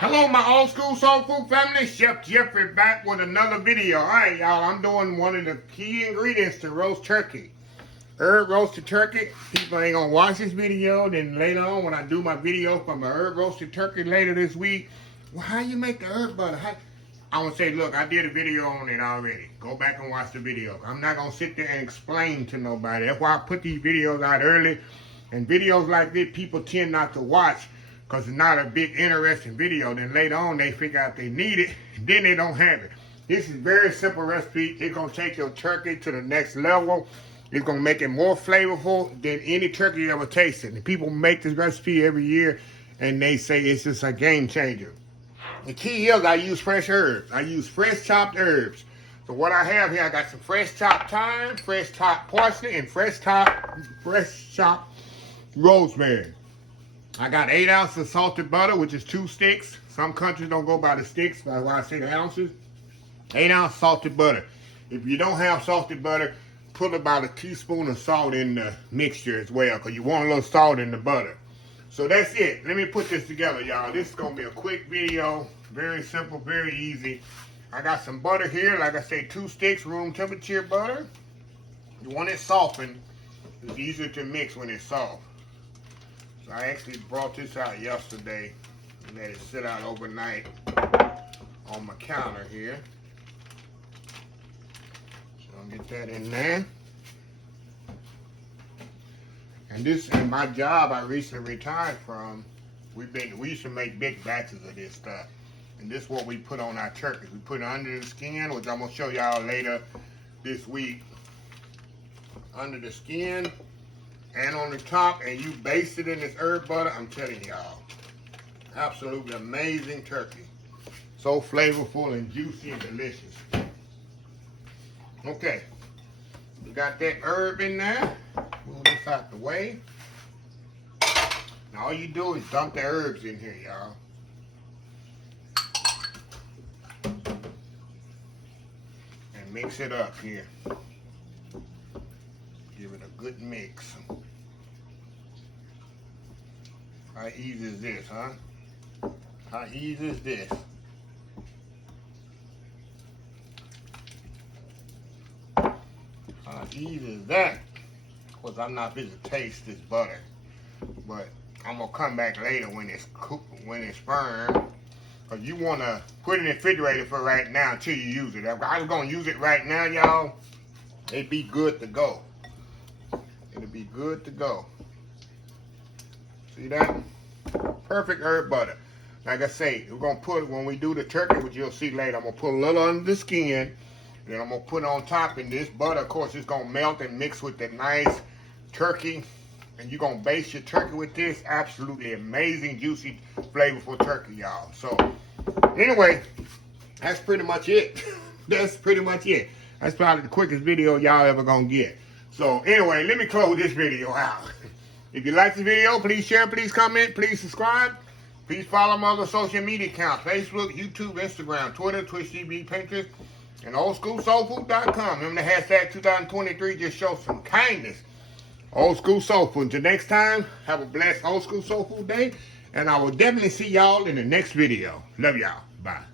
Hello, my old school soul food family. Chef Jeffrey back with another video. All right, y'all, I'm doing one of the key ingredients to roast turkey. Herb roasted turkey. People ain't gonna watch this video. Then later on, when I do my video from a herb roasted turkey later this week, well, how you make the herb butter? I'm gonna say, look, I did a video on it already. Go back and watch the video. I'm not gonna sit there and explain to nobody. That's why I put these videos out early. And videos like this, people tend not to watch because it's not a big, interesting video. Then later on, they figure out they need it, then they don't have it. This is a very simple recipe. It's going to take your turkey to the next level. It's going to make it more flavorful than any turkey you ever tasted. And people make this recipe every year, and they say it's just a game changer. The key is I use fresh herbs. I use fresh chopped herbs. So what I have here, I got some fresh chopped thyme, fresh chopped parsley, and fresh chopped rosemary. I got 8 ounces of salted butter, which is 2 sticks. Some countries don't go by the sticks, that's why I say the ounces. 8 ounce salted butter. If you don't have salted butter, put about a teaspoon of salt in the mixture as well, because you want a little salt in the butter. So that's it. Let me put this together, y'all. This is going to be a quick video. Very simple, very easy. I got some butter here. Like I say, 2 sticks, room temperature butter. You want it softened. It's easier to mix when it's soft. So I actually brought this out yesterday and let it sit out overnight on my counter here. So I'll get that in there. And this is my job I recently retired from. We used to make big batches of this stuff. And this is what we put on our turkeys. We put it under the skin, which I'm going to show y'all later this week. Under the skin and on the top, and you baste it in this herb butter. I'm telling y'all, absolutely amazing turkey. So flavorful and juicy and delicious. Okay, we got that herb in there. Move this out the way. Now all you do is dump the herbs in here, y'all. And mix it up here. Give it a good mix. How easy is this, huh? How easy is this? How easy is that? Of course, I'm not busy to taste this butter, but I'm gonna come back later when it's cooked, when it's firm. Cause you wanna put it in the refrigerator for right now until you use it. If I was gonna use it right now, y'all, it'd be good to go. It'll be good to go. See that? Perfect herb butter. Like I say, we're going to put, when we do the turkey, which you'll see later, I'm going to put a little under the skin. Then I'm going to put it on top. And this butter, of course, is going to melt and mix with the nice turkey. And you're going to baste your turkey with this. Absolutely amazing, juicy, flavorful turkey, y'all. So, anyway, that's pretty much it. That's pretty much it. That's probably the quickest video y'all ever going to get. So anyway, let me close this video out. If you like this video, please share, please comment, please subscribe. Please follow my other social media accounts: Facebook, YouTube, Instagram, Twitter, Twitch TV, Pinterest, and oldschoolsoulfood.com. Remember the hashtag 2023, just show some kindness. Old School Soul Food. Until next time, have a blessed Old School Soul Food day. And I will definitely see y'all in the next video. Love y'all. Bye.